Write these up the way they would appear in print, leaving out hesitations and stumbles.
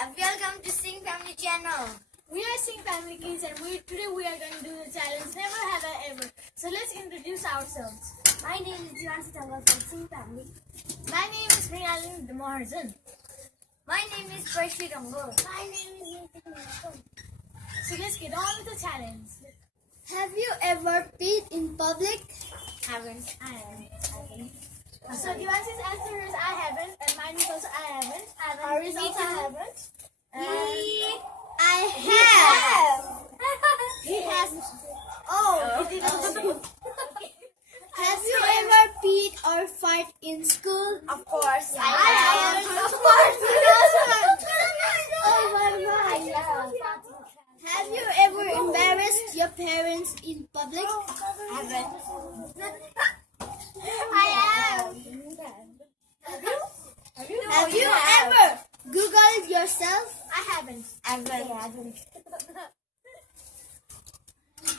Welcome to Sing Family Channel. We are Sing Family Kids and today we are going to do the challenge Never Have I Ever. So let's introduce ourselves. My name is Jivanshi Tangwal from Sing Family. My name is Mrinalini Maharjan. My name is Parshi Rangol. My name is Nitik Nilakam. So let's get on with the challenge. Have you ever peed in public? Haven't. I haven't. So Jivanshi's answer is I haven't, and mine is also I haven't. Hari's also haven't. I have. He has. Oh, He did also. have you ever peed or fart in school? Of course. I have. Of course. Oh my God. Have you ever embarrassed your parents in public? Haven't. I have. Have you have. ever Googled yourself? I haven't.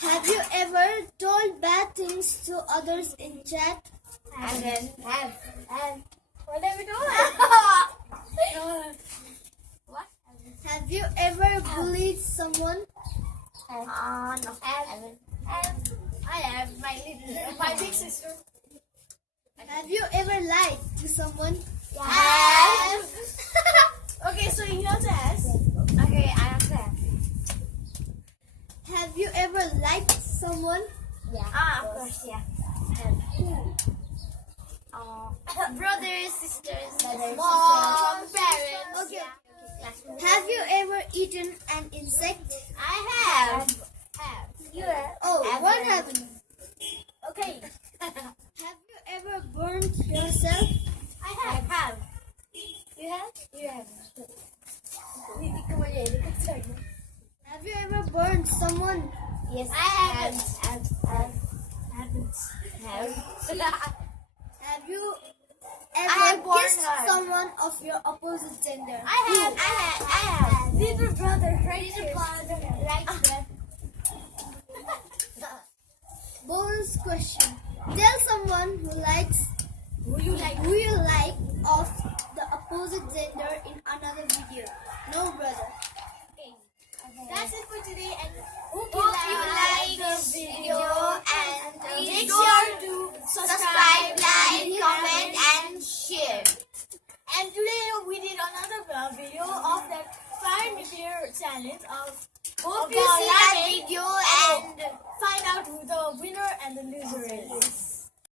Have you ever told bad things to others in chat? Haven't. Have. What have we done? What? Have you ever bullied someone? No. I have my big sister. Have you ever lied to someone? Have. Okay, so you also ask. Okay, I also have. Have you ever liked someone? Of course, yeah. Brothers, sisters, Mom, parents. Okay. Have you ever eaten an insect? I have. You have. Oh, Ever. what happened? Okay. Have you ever burned yourself? I have. You have? You have. Have you ever burned someone? Yes, I haven't. Haven't. Have you have ever burned kissed her. someone of your opposite gender? I have. Little brother, right Little here. brother, right there. Bonus question. Tell someone who likes